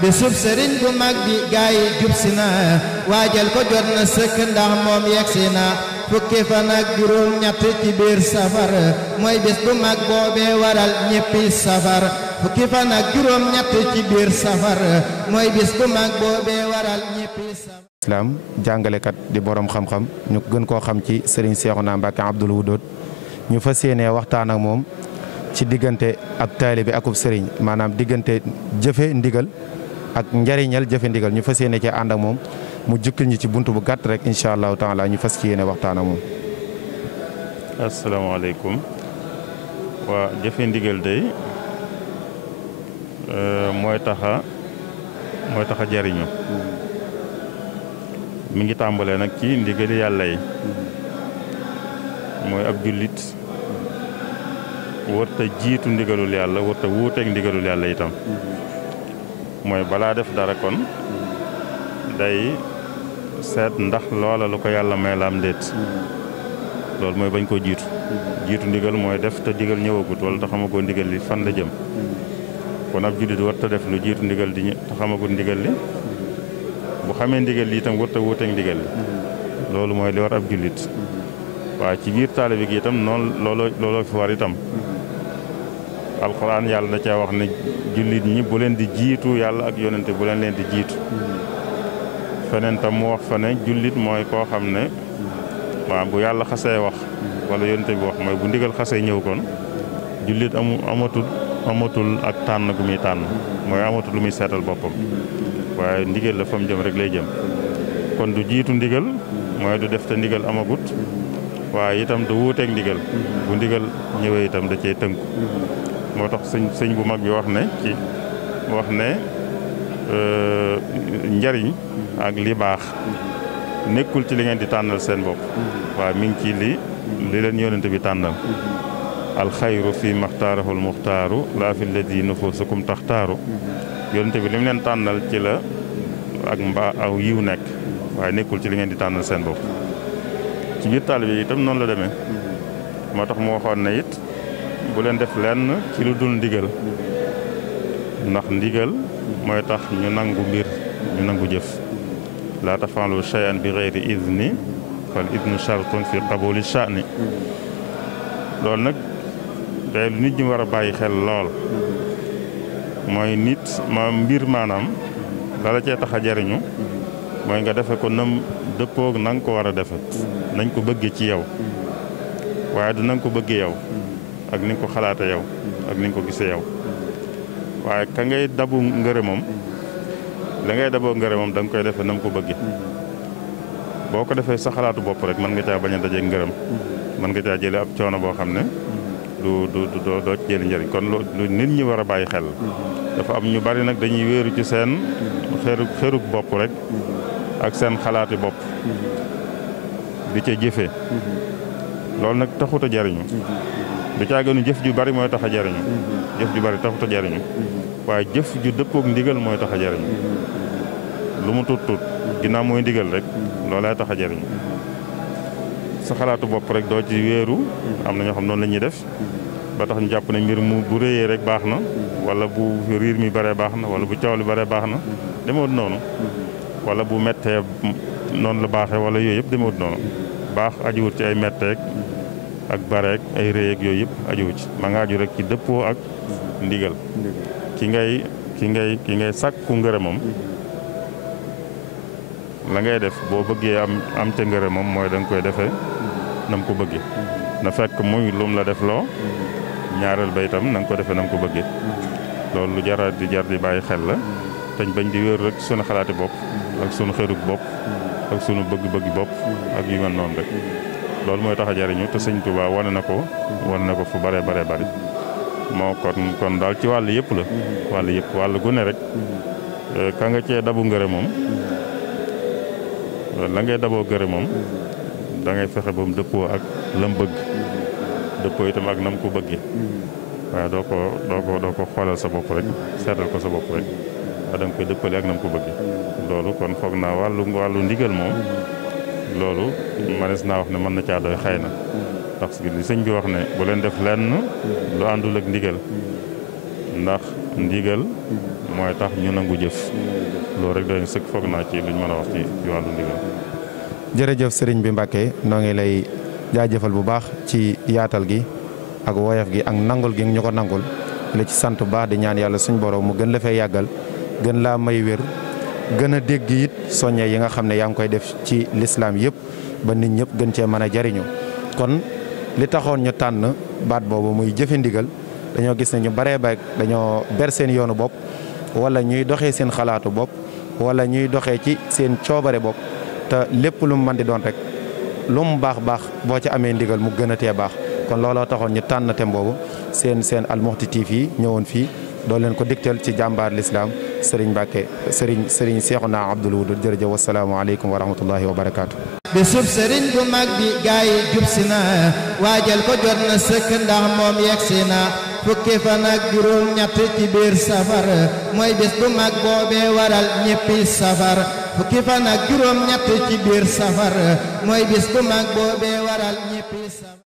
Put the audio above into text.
bisub sëriñ bu mag bi gaay yi jub si na waajal ko jot na sëkk ndax moom yegsi na fukki fan ak juróom ñett ci biir safar mooy bis bu mag boobee waral ñéppi safar fukki fan ak juróom ñett ci biir safar mooy bis bu mag boobee waral ñéppi safar. Islam jàngalekat di borom xam-xam ñu gën koo xam ci Serigne Cheikhouna Mbacké Abdoul Wadoud ñu fas yéenee waxtaan ak moom ci diggante ab taalibe akub sëriñ maanaam diggante jëfe ndigal ak njariñal jëfe ndigal ñu fas yéene ci ànd ak moom mu jukkil ñu ci buntu bu gàtt rek incha allahu taala ñu fas ci yéene waxtaan ak moom. asalaamaaleykum. waa jëfe ndigal day mooy taxa jariñu mi ngi tàmbalee nag ci ndigali yàlla yi mooy ab jullit warta jiitu ndigalul yàlla warta wuuteeg ndigalul yàlla itam mooy balaa def dara kon day seet ndax loola lu ko yàlla may la am ndéet loolu mooy bañ koo jiitu ndigal mooy def te ndigal ñëwagut wala te xamagoo ndigal li fan la jëm kon ab jullit warta def lu jiitu ndigal di te xamagut ndigal li bu xamee ndigal li itam warta wuuteeg ndigal li loolu mooy li war ab jullit waaye ci biir taalibe gi itam noonu looloo fi war itam alxuraan yàlla da cee wax ne jullit ñi bu leen di jiitu yàlla ak yonente bu leen di jiitu feneen tam mu wax fa ne jullit mooy koo xam ne waaw bu yàlla xasee wax wala yonente bi wax mooy bu ndigal xasee ñëw kon jullit amatul ak tànn gu muy tànn mooy amatul lu muy seetal boppam waaye ndigal la fa mu jëm rek lay jëm kon du jiitu ndigal mooy du def te ndigal amagut waaye itam du wuuteeg ndigal bu ndigal ñëwee itam da cee tënku moo tax sëñ bu mag bi wax ne njariñ ak li baax nekkul ci li ngeen di tànnal seen bopp waaye mi ngi ci li leen yonente bi tànnal alxayru fi maxtaarahul muxtaaru laa fi lladi nufusukum taxtaaru yonente bi li mu leen tànnal ci la ak mbaa aw yiw nekk waaye nekkul ci li ngeen di tànnal seen bopp ci biir taalibe yi itam noonu la demee moo tax mu waxoon ne it bu leen def lenn ci lu dul ndigal ndax ndigal mooy tax ñu nangu mbir ñu nangu jëf laa tafaalu shay'an bi ghayri idni fal idnu shartun fi qabuli sha'ni loolu nag day lu nit ñi war a bàyyi xel lool mooy nit mbir maanaam dala cee tax a jariñu mooy nga defe ko nam dëppoog na nga ko war a defe nañ ko bëggee ci yow waaye du na nga ko bëggee yow ak ni nga ko xalaate yow ak ni nga ko gisee yow waaye ka ngay dabu ngërëmam la ngay daboo ngërëmam da nga koy defee na nga ko bëggee boo ko defee sa xalaatu bopp rek mën nga caa bañ a dajee ngërëm mën nga caa jële ab coono boo xam ne doo ci jëli njëriñ kon lu nit ñi war a bàyyi xel dafa am ñu bari nag dañuy wéeru ci seen xeruk bopp rek ak seen xalaati bopp di ca jëfee loolu nag taxut a jariñu du caa gënu jëf ju bari mooy tax a jariñu jëf ju bari taxut a jariñu waaye jëf ju dëppook ndigal mooy tax a jariñu lu mu tuut ginnaaw mooy ndigal rek loolay tax a jariñu sa xalaatu bopp rek doo ci wéeru am na ñoo xam noonu la ñuy def ba tax ñu jàpp ne mbir mu bu réyee rek baax na wala bu riir mi baree baax na wala bu coow li baree baax na demewut noonu wala bu mettee noonu la baaxee wala yooyu yëpp demewut noonu baax ajuwut ci ay metteek ak bareek ay réyeeg yooyu yëpp ajuwut ci ma nga aju rek ci dëppoo ak ndigal ki ngay sàkku ngërëmam la ngay def boo bëggee am ca ngërëmam mooy da nga koy defee nam ko bëggee na fekk muy lum la def loo ñaareel ba itam na nga ko defee nam ko bëggee loolu lu jar di bàyyi xel la teñ bañ di wéeru rek sunu xalaati bopp ak sunu xëruk bopp ak sunu bëgg-bëggi bopp ak yu mel noonu rek loolu mooy tax a jariñu te sëñ Tuubaa wane na ko fu bare bari moo kon daal ci wàll yëpp la wàll gu ne rek ka nga cee dabu ngërëmam la ngay daboo ngërëmam da ngay fexe ba mu dëppoo ak lam bëgg dëppoo itam ak nam ko bëggee waaye doo ko xoolal sa bopp rek seetal ko sa bopp rek da nga koy dëppale ak nam ko bëggee loolu kon foog naa wàllu ndigal moom loolu manees naa wax ne mën na caa doy xëy na parce que li sëñ bi wax ne bu leen def lenn lu àndul ak ndigal ndax ndigal mooy tax ñu nangu jëf loolu rek dañ sëkk foog naa ci luñ mën a wax ci wàllu ndigal. jërëjëf sëriñ bi Mbacke noo ngi lay jaajëfal bu baax ci yaatal gi ak woyof gi ak nangul gi ñu ko nangul la ci sant bu baax di ñaan yàlla suñ borom mu gën la fay yàggal gën laa may wér gën a dégg it soññe yi nga xam ne yaa ngi koy def ci lislaam yëpp ba nit ñëpp gën cee mën a jariñu kon li taxoon ñu tànn baat boobu muy jëfe ndigal dañoo gis ne ñu baree ba dañoo ber seen yoonu bopp wala ñuy doxee seen xalaatu bopp wala ñuy doxee ci seen coobare bopp te lépp lu mu mën di doon rek lu mu baax baax boo ci amee ndigal mu gën a tee baax kon looloo taxoon ñu tànn thème boobu seen Al Mouhty TV ñëwoon fii doo leen ko digtal ci jàmbaar lislaam Serigne Mbacke Serigne Cheikhouna Abdoul Wadoud jërëjëf wasalaamaaleykum wa rahmatullahi wa barakaatu. bisub sëriñ bu mag bi gaay yi jub si na waajal ko jot na sëkk ndax moom yegsi na fukki fan ak juróom ñett ci biir safar mooy bis bu mag boobee waral ñéppi safar fukki fan ak juróom ñett ci biir safar mooy bis bu mag boobee waral ñéppi safar